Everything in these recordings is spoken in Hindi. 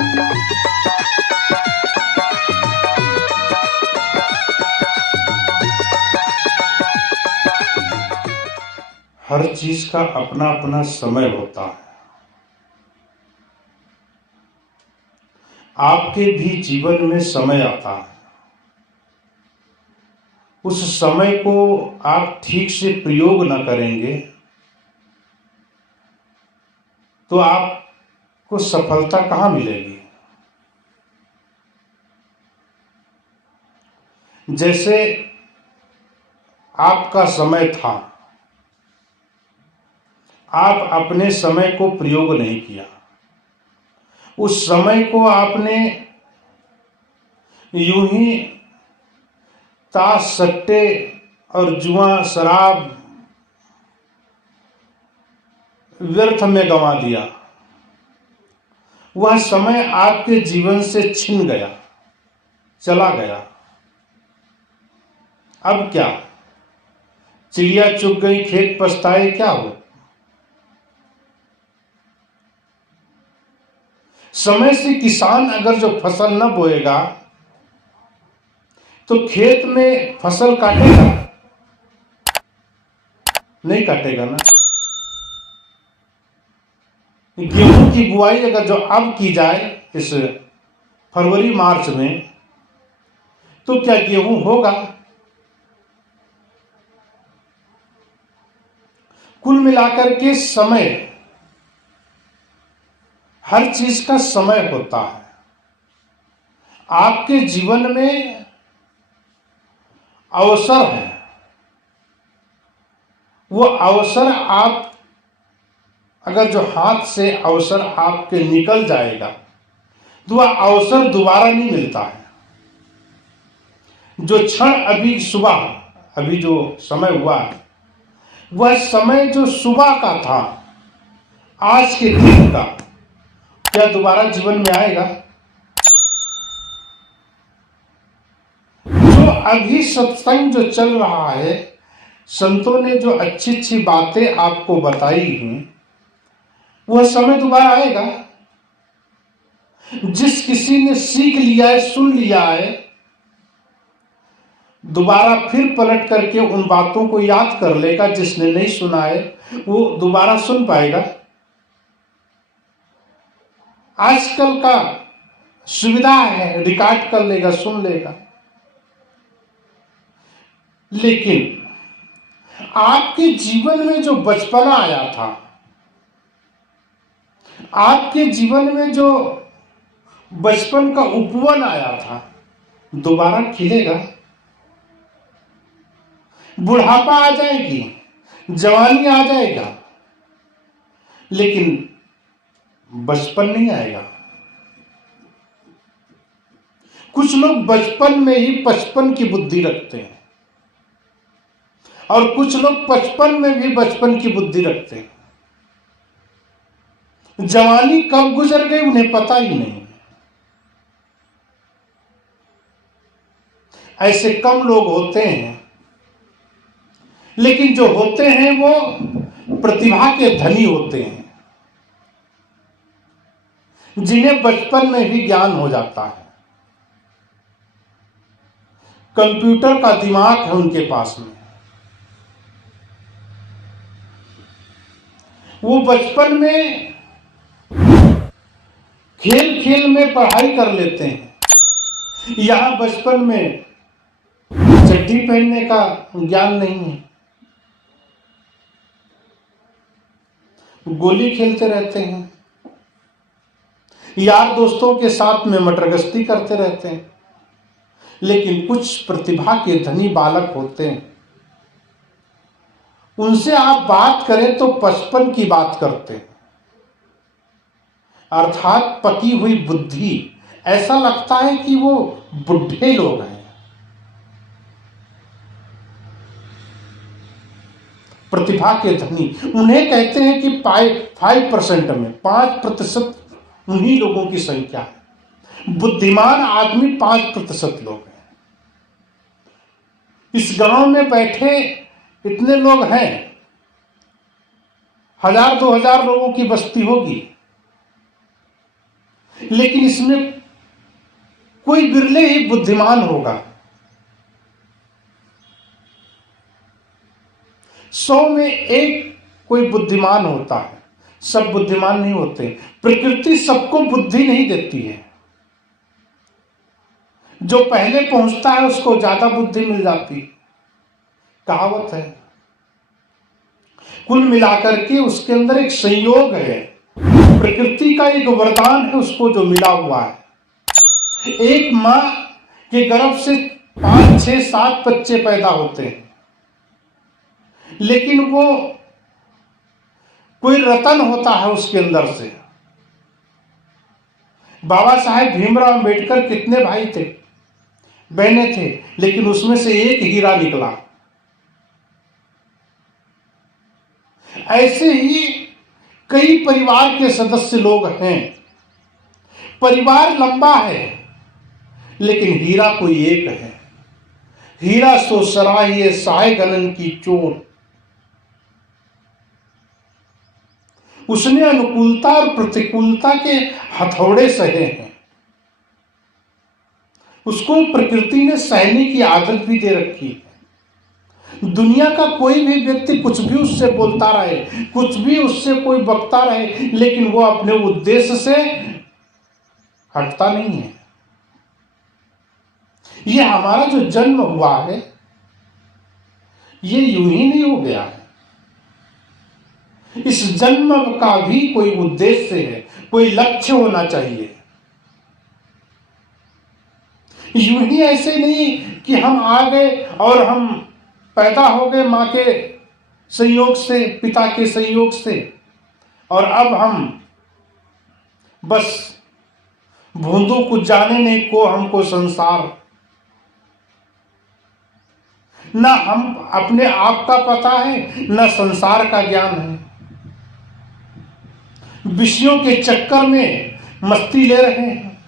हर चीज का अपना अपना समय होता है। आपके भी जीवन में समय आता है। उस समय को आप ठीक से प्रयोग न करेंगे तो आपको सफलता कहाँ मिलेगी। जैसे आपका समय था, आप अपने समय को प्रयोग नहीं किया, उस समय को आपने यूं ही ताश सट्टे और जुआ शराब व्यर्थ में गंवा दिया। वह समय आपके जीवन से छिन गया, चला गया। अब क्या, चिड़िया चुग गई खेत पछताए, क्या हो। समय से किसान अगर जो फसल न बोएगा तो खेत में फसल काटेगा? नहीं काटेगा ना। गेहूं की बुआई अगर जो अब की जाए इस फरवरी मार्च में, तो क्या गेहूं होगा? कुल मिलाकर के समय, हर चीज का समय होता है। आपके जीवन में अवसर है, वो अवसर आप अगर जो हाथ से अवसर आपके निकल जाएगा तो वह अवसर दोबारा नहीं मिलता है। जो क्षण अभी सुबह, अभी जो समय हुआ है, वह समय जो सुबह का था, आज के दिन का, क्या दोबारा जीवन में आएगा? जो अभी सत्संग जो चल रहा है, संतों ने जो अच्छी अच्छी बातें आपको बताई हैं, वह समय दोबारा आएगा? जिस किसी ने सीख लिया है, सुन लिया है, दोबारा फिर पलट करके उन बातों को याद कर लेगा। जिसने नहीं सुना है वो दोबारा सुन पाएगा? आजकल का सुविधा है, रिकॉर्ड कर लेगा, सुन लेगा। लेकिन आपके जीवन में जो बचपना आया था, आपके जीवन में जो बचपन का उपवन आया था, दोबारा खिलेगा? बुढ़ापा आ जाएगी, जवानी आ जाएगा, लेकिन बचपन नहीं आएगा। कुछ लोग बचपन में ही 55 की बुद्धि रखते हैं और कुछ लोग 55 में भी बचपन की बुद्धि रखते हैं। जवानी कब गुजर गई उन्हें पता ही नहीं। ऐसे कम लोग होते हैं, लेकिन जो होते हैं वो प्रतिभा के धनी होते हैं, जिन्हें बचपन में भी ज्ञान हो जाता है। कंप्यूटर का दिमाग है उनके पास में। वो बचपन में खेल खेल में पढ़ाई कर लेते हैं। यहां बचपन में चड्डी पहनने का ज्ञान नहीं है, गोली खेलते रहते हैं, यार दोस्तों के साथ में मटरगश्ती करते रहते हैं। लेकिन कुछ प्रतिभा के धनी बालक होते हैं, उनसे आप बात करें तो 55 की बात करते हैं, अर्थात पकी हुई बुद्धि। ऐसा लगता है कि वो बुढ़े लोग हैं। प्रतिभा के धनी उन्हें कहते हैं कि 5% में 5% उन्हीं लोगों की संख्या है। बुद्धिमान आदमी 5% लोग हैं। इस गांव में बैठे इतने लोग हैं, 1000-2000 लोगों की बस्ती होगी। लेकिन इसमें कोई बिरले ही बुद्धिमान होगा। 100 में एक कोई बुद्धिमान होता है, सब बुद्धिमान नहीं होते। प्रकृति सबको बुद्धि नहीं देती है। जो पहले पहुंचता है उसको ज्यादा बुद्धि मिल जाती है, कहावत है। कुल मिलाकर के उसके अंदर एक संयोग है, प्रकृति का एक वरदान है उसको जो मिला हुआ है। एक मां के गर्भ से 5, 6, 7 बच्चे पैदा होते हैं, लेकिन वो कोई रतन होता है उसके अंदर से। बाबा साहेब भीमराव अंबेडकर कितने भाई थे, बहनें थे, लेकिन उसमें से एक हीरा निकला। ऐसे ही कई परिवार के सदस्य लोग हैं, परिवार लंबा है लेकिन हीरा कोई एक है। हीरा सो सराहिए साय गलन की चोट। उसने अनुकूलता और प्रतिकूलता के हथौड़े सहे हैं। उसको प्रकृति ने सहने की आदत भी दे रखी है। दुनिया का कोई भी व्यक्ति कुछ भी उससे बोलता रहे, कुछ भी उससे कोई बकता रहे, लेकिन वो अपने उद्देश्य से हटता नहीं है। ये हमारा जो जन्म हुआ है ये यूं ही नहीं हो गया है। इस जन्म का भी कोई उद्देश्य है, कोई लक्ष्य होना चाहिए। यूं ही ऐसे नहीं कि हम आ गए और हम पैदा हो गए मां के संयोग से, पिता के संयोग से, और अब हम बस भूंदू कुछ जाने नहीं को हमको संसार। ना हम अपने आप का पता है, ना संसार का ज्ञान है। विषयों के चक्कर में मस्ती ले रहे हैं।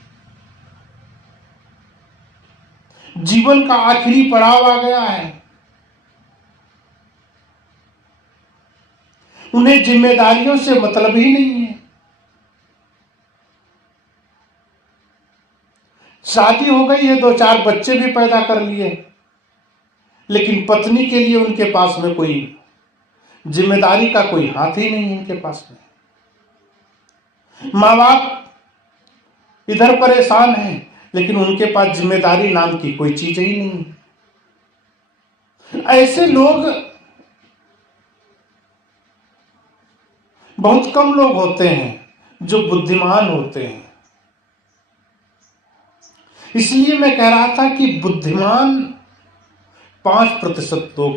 जीवन का आखिरी पड़ाव आ गया है। उन्हें जिम्मेदारियों से मतलब ही नहीं है। शादी हो गई है, 2-4 बच्चे भी पैदा कर लिए, लेकिन पत्नी के लिए उनके पास में कोई जिम्मेदारी का कोई हाथ ही नहीं है इनके पास में। माँ बाप इधर परेशान हैं, लेकिन उनके पास जिम्मेदारी नाम की कोई चीज ही नहीं। ऐसे लोग बहुत कम लोग होते हैं जो बुद्धिमान होते हैं। इसलिए मैं कह रहा था कि बुद्धिमान 5% लोग,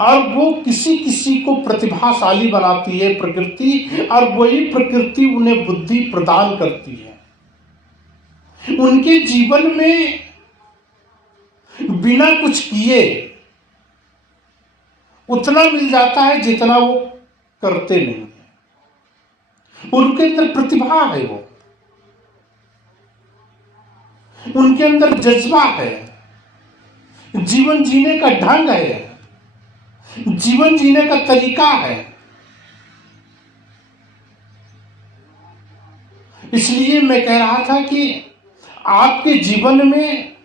और वो किसी किसी को प्रतिभाशाली बनाती है प्रकृति, और वही प्रकृति उन्हें बुद्धि प्रदान करती है। उनके जीवन में बिना कुछ किए उतना मिल जाता है जितना वो करते नहीं है। उनके अंदर प्रतिभा है, वो उनके अंदर जज्बा है, जीवन जीने का ढंग है, जीवन जीने का तरीका है। इसलिए मैं कह रहा था कि आपके जीवन में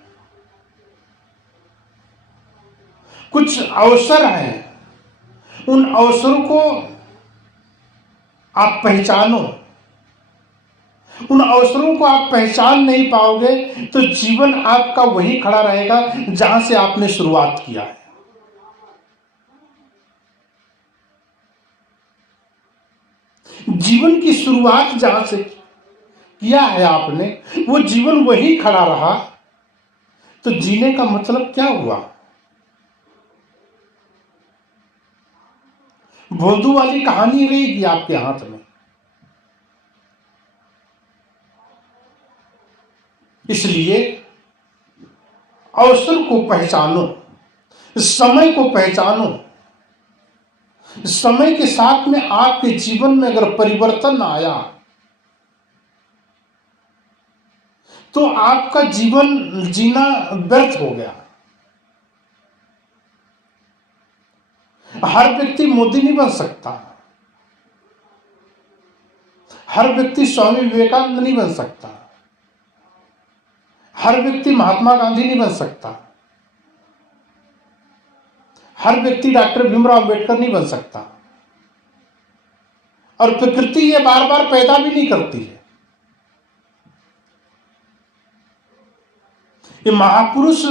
कुछ अवसर हैं, उन अवसरों को आप पहचानो। उन अवसरों को आप पहचान नहीं पाओगे तो जीवन आपका वही खड़ा रहेगा जहां से आपने शुरुआत किया है। जीवन की शुरुआत जहां से किया है आपने, वो जीवन वही खड़ा रहा, तो जीने का मतलब क्या हुआ? भोंदू वाली कहानी रहेगी आपके हाथ में। इसलिए अवसर को पहचानो, समय को पहचानो। समय के साथ में आपके जीवन में अगर परिवर्तन आया तो आपका जीवन जीना व्यर्थ हो गया। हर व्यक्ति मोदी नहीं बन सकता, हर व्यक्ति स्वामी विवेकानंद नहीं बन सकता, हर व्यक्ति महात्मा गांधी नहीं बन सकता, हर व्यक्ति डॉक्टर भीमराव अंबेडकर नहीं बन सकता। और प्रकृति ये बार बार पैदा भी नहीं करती है। ये महापुरुष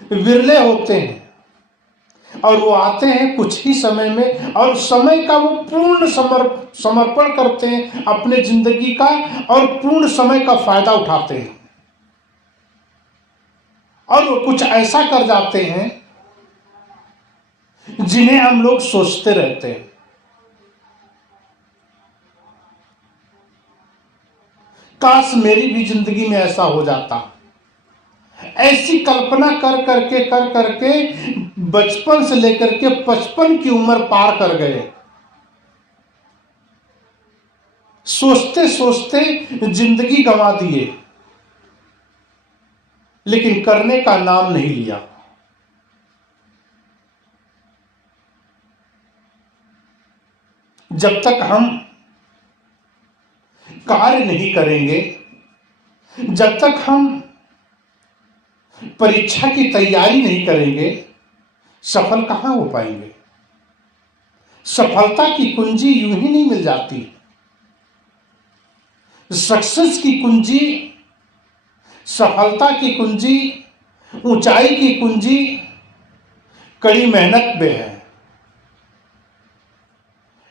विरले होते हैं और वो आते हैं कुछ ही समय में, और समय का वो पूर्ण समर्पण करते हैं अपने जिंदगी का, और पूर्ण समय का फायदा उठाते हैं, और वो कुछ ऐसा कर जाते हैं जिन्हें हम लोग सोचते रहते हैं। काश मेरी भी जिंदगी में ऐसा हो जाता। ऐसी कल्पना कर करके बचपन से लेकर के 55 की उम्र पार कर गए, सोचते सोचते जिंदगी गंवा दिए, लेकिन करने का नाम नहीं लिया। जब तक हम कार्य नहीं करेंगे, जब तक हम परीक्षा की तैयारी नहीं करेंगे, सफल कहां हो पाएंगे। सफलता की कुंजी यूं ही नहीं मिल जाती। सक्सेस की कुंजी, सफलता की कुंजी, ऊंचाई की कुंजी कड़ी मेहनत में है।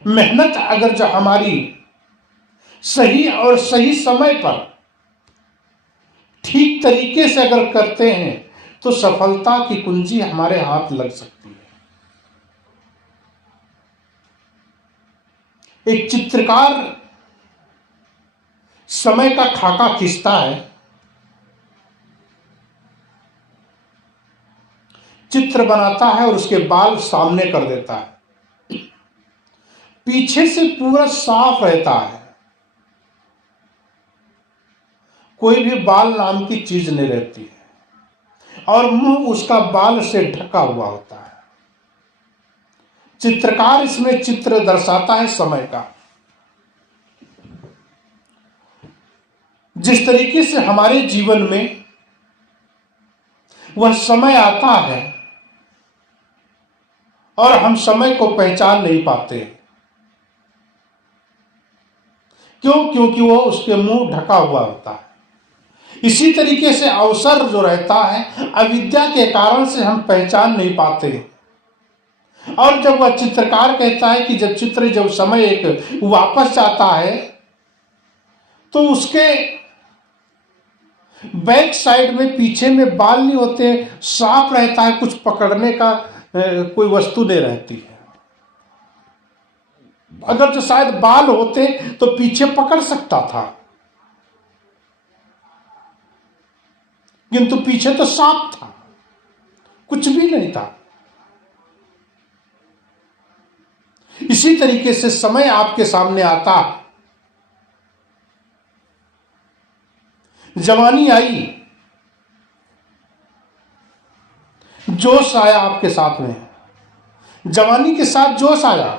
मेहनत अगर जो हमारी सही और सही समय पर ठीक तरीके से अगर करते हैं तो सफलता की कुंजी हमारे हाथ लग सकती है। एक चित्रकार समय का खाका खींचता है, चित्र बनाता है और उसके बाल सामने कर देता है, पीछे से पूरा साफ रहता है, कोई भी बाल नाम की चीज नहीं रहती है, और मुंह उसका बाल से ढका हुआ होता है। चित्रकार इसमें चित्र दर्शाता है समय का। जिस तरीके से हमारे जीवन में वह समय आता है और हम समय को पहचान नहीं पाते। क्यों? क्योंकि वह उसके मुंह ढका हुआ होता है। इसी तरीके से अवसर जो रहता है, अविद्या के कारण से हम पहचान नहीं पाते। और जब वह चित्रकार कहता है कि जब समय एक वापस जाता है तो उसके बैक साइड में, पीछे में बाल नहीं होते, साफ रहता है, कुछ पकड़ने का कोई वस्तु नहीं रहती है। अगर जो शायद बाल होते तो पीछे पकड़ सकता था, किंतु पीछे तो साफ था, कुछ भी नहीं था। इसी तरीके से समय आपके सामने आता। जवानी आई, जोश आया आपके साथ में, जवानी के साथ जोश आया,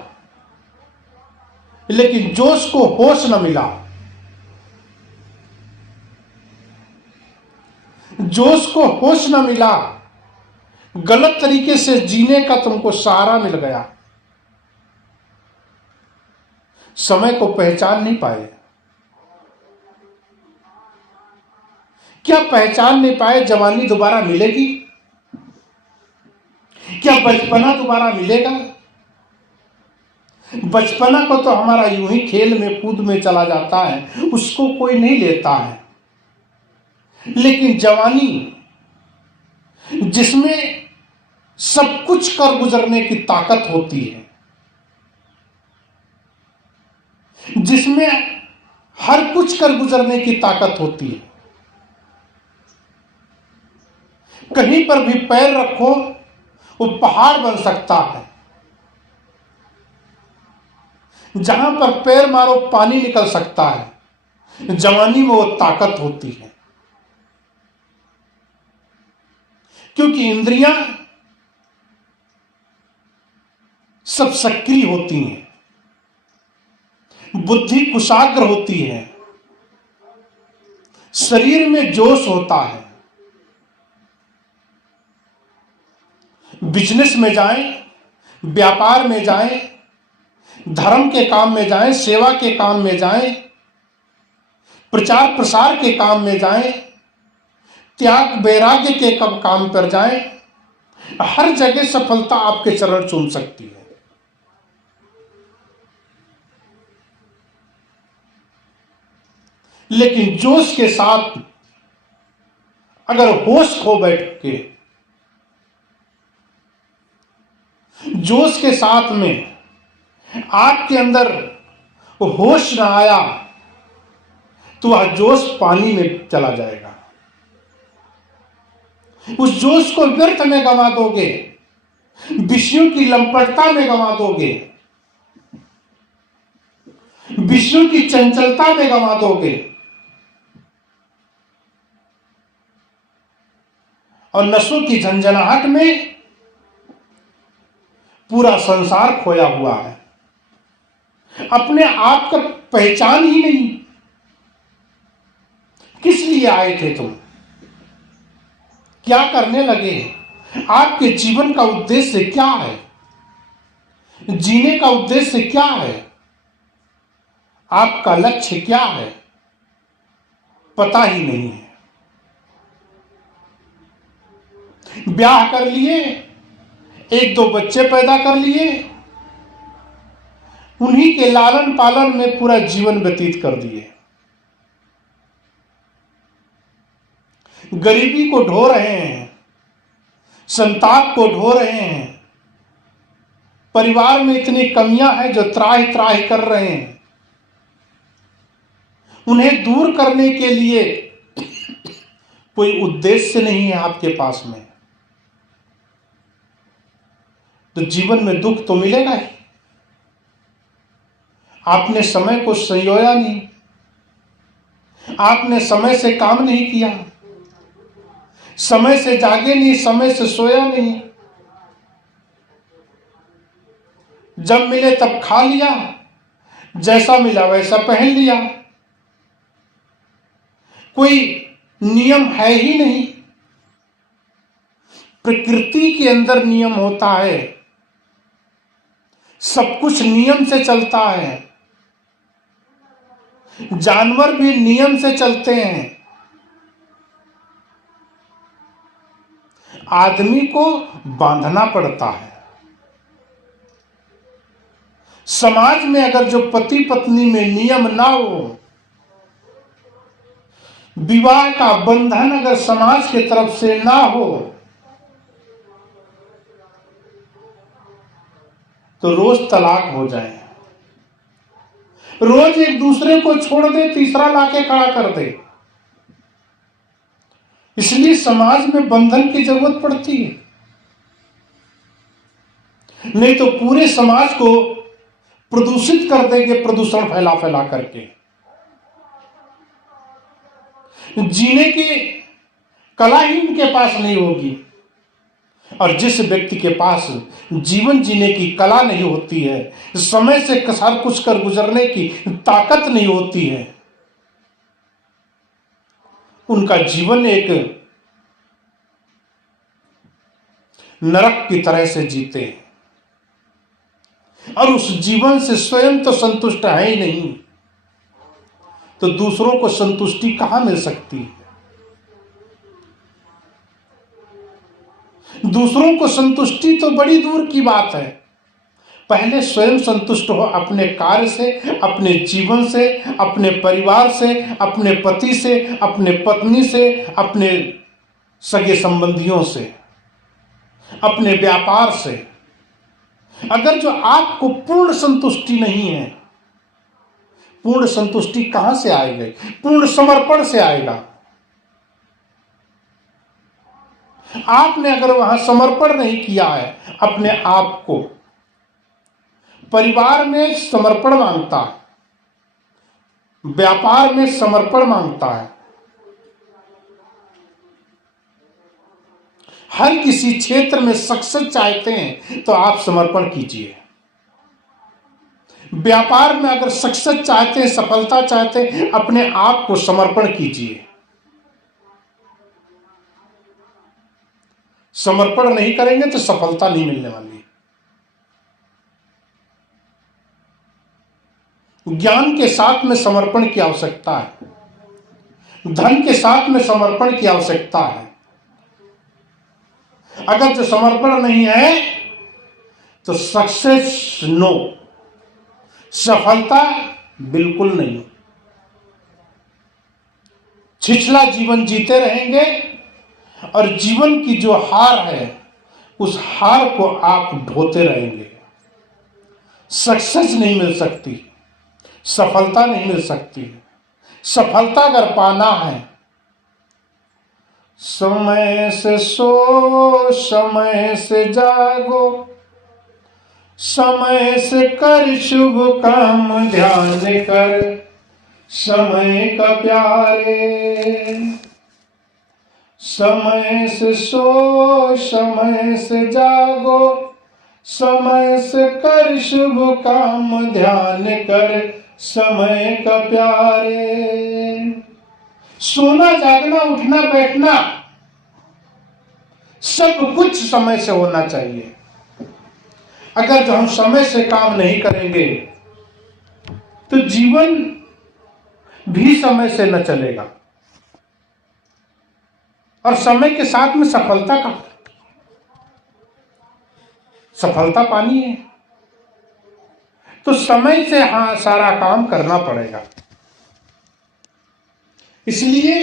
लेकिन जोश को होश न मिला। जोश को होश न मिला, गलत तरीके से जीने का तुमको सहारा मिल गया, समय को पहचान नहीं पाए। क्या पहचान नहीं पाए? जवानी दोबारा मिलेगी? क्या बचपना दोबारा मिलेगा? बचपना को तो हमारा यूं ही खेल में कूद में चला जाता है, उसको कोई नहीं लेता है। लेकिन जवानी, जिसमें सब कुछ कर गुजरने की ताकत होती है, जिसमें हर कुछ कर गुजरने की ताकत होती है, कहीं पर भी पैर रखो वो पहाड़ बन सकता है। जहां पर पैर मारो पानी निकल सकता है। जवानी में वो ताकत होती है, क्योंकि इंद्रियां सब सक्रिय होती हैं। बुद्धि कुशाग्र होती है, शरीर में जोश होता है। बिजनेस में जाएं, व्यापार में जाएं, धर्म के काम में जाएं, सेवा के काम में जाएं, प्रचार प्रसार के काम में जाएं, त्याग वैराग्य के कब काम पर जाएं, हर जगह सफलता आपके चरण चूम सकती है। लेकिन जोश के साथ अगर होश खो बैठ के, जोश के साथ में आपके अंदर होश ना आया तो वह जोश पानी में चला जाएगा। उस जोश को व्यर्थ में गंवा दोगे, विषयों की लंपटता में गंवा दोगे, विषयों की चंचलता में गंवा दोगे, और नशों की झंझनाहट में पूरा संसार खोया हुआ है। अपने आप का पहचान ही नहीं। किस लिए आए थे तुम? क्या करने लगे? आपके जीवन का उद्देश्य क्या है? जीने का उद्देश्य क्या है? आपका लक्ष्य क्या है? पता ही नहीं है। ब्याह कर लिए, एक दो बच्चे पैदा कर लिए, उन्हीं के लालन पालन में पूरा जीवन व्यतीत कर दिए। गरीबी को ढो रहे हैं, संताप को ढो रहे हैं, परिवार में इतनी कमियां हैं जो त्राहि त्राहि कर रहे हैं। उन्हें दूर करने के लिए कोई उद्देश्य नहीं है आपके पास में, तो जीवन में दुख तो मिलेगा ही। आपने समय को संयोया नहीं, आपने समय से काम नहीं किया, समय से जागे नहीं, समय से सोया नहीं, जब मिले तब खा लिया, जैसा मिला वैसा पहन लिया, कोई नियम है ही नहीं। प्रकृति के अंदर नियम होता है, सब कुछ नियम से चलता है, जानवर भी नियम से चलते हैं। आदमी को बांधना पड़ता है। समाज में अगर जो पति पत्नी में नियम ना हो, विवाह का बंधन अगर समाज की तरफ से ना हो, तो रोज तलाक हो जाए, रोज एक दूसरे को छोड़ दे, तीसरा लाके खड़ा कर दे। इसलिए समाज में बंधन की जरूरत पड़ती है, नहीं तो पूरे समाज को प्रदूषित कर देंगे, प्रदूषण फैला फैला करके। जीने की कला ही उनके पास नहीं होगी, और जिस व्यक्ति के पास जीवन जीने की कला नहीं होती है, समय से कसर कुछ कर गुजरने की ताकत नहीं होती है, उनका जीवन एक नरक की तरह से जीते हैं, और उस जीवन से स्वयं तो संतुष्ट है ही नहीं, तो दूसरों को संतुष्टि कहां मिल सकती है? दूसरों को संतुष्टि तो बड़ी दूर की बात है। पहले स्वयं संतुष्ट हो अपने कार्य से, अपने जीवन से, अपने परिवार से, अपने पति से, अपने पत्नी से, अपने सगे संबंधियों से, अपने व्यापार से। अगर जो आपको पूर्ण संतुष्टि नहीं है, पूर्ण संतुष्टि कहां से आएगी? पूर्ण समर्पण से आएगा। आपने अगर वहां समर्पण नहीं किया है अपने आप को, परिवार में समर्पण मांगता है, व्यापार में समर्पण मांगता है, हर किसी क्षेत्र में सक्सेस चाहते हैं, तो आप समर्पण कीजिए। व्यापार में अगर सक्सेस चाहते हैं, सफलता चाहते हैं, अपने आप को समर्पण कीजिए। समर्पण नहीं करेंगे तो सफलता नहीं मिलने वाली। ज्ञान के साथ में समर्पण की आवश्यकता है, धन के साथ में समर्पण की आवश्यकता है। अगर जो समर्पण नहीं है तो सक्सेस नो, सफलता बिल्कुल नहीं। छिछला जीवन जीते रहेंगे और जीवन की जो हार है उस हार को आप ढोते रहेंगे। सक्सेस नहीं मिल सकती, सफलता नहीं मिल सकती। सफलता अगर पाना है, समय से सो समय से जागो, समय से कर शुभ काम ध्यान कर समय का प्यारे। समय से सो समय से जागो, समय से कर शुभ काम ध्यान कर समय का प्यारे। सोना जागना उठना बैठना सब कुछ समय से होना चाहिए। अगर जो हम समय से काम नहीं करेंगे तो जीवन भी समय से न चलेगा और समय के साथ में सफलता पानी है तो समय से सारा काम करना पड़ेगा। इसलिए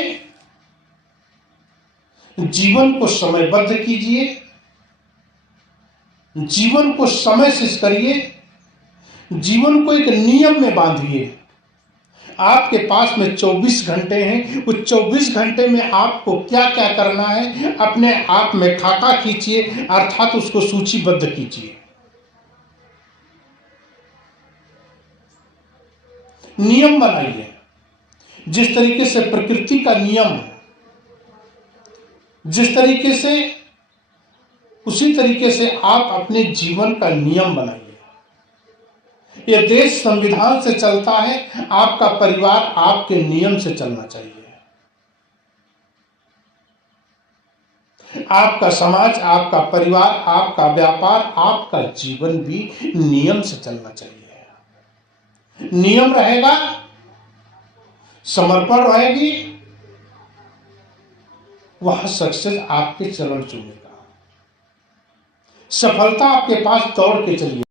जीवन को समयबद्ध कीजिए, जीवन को समय से करिए, जीवन को एक नियम में बांधिए। आपके पास में 24 घंटे हैं, उस 24 घंटे में आपको क्या क्या करना है अपने आप में खाका खींचिए, अर्थात उसको सूचीबद्ध कीजिए। नियम बनाइए, जिस तरीके से प्रकृति का नियम है, जिस तरीके से उसी तरीके से आप अपने जीवन का नियम बनाइए। यह देश संविधान से चलता है, आपका परिवार आपके नियम से चलना चाहिए। आपका समाज, आपका परिवार, आपका व्यापार, आपका जीवन भी नियम से चलना चाहिए। नियम रहेगा, समर्पण रहेगी, वह सक्सेस आपके चरण चूमेगा, सफलता आपके पास दौड़ के चलिए।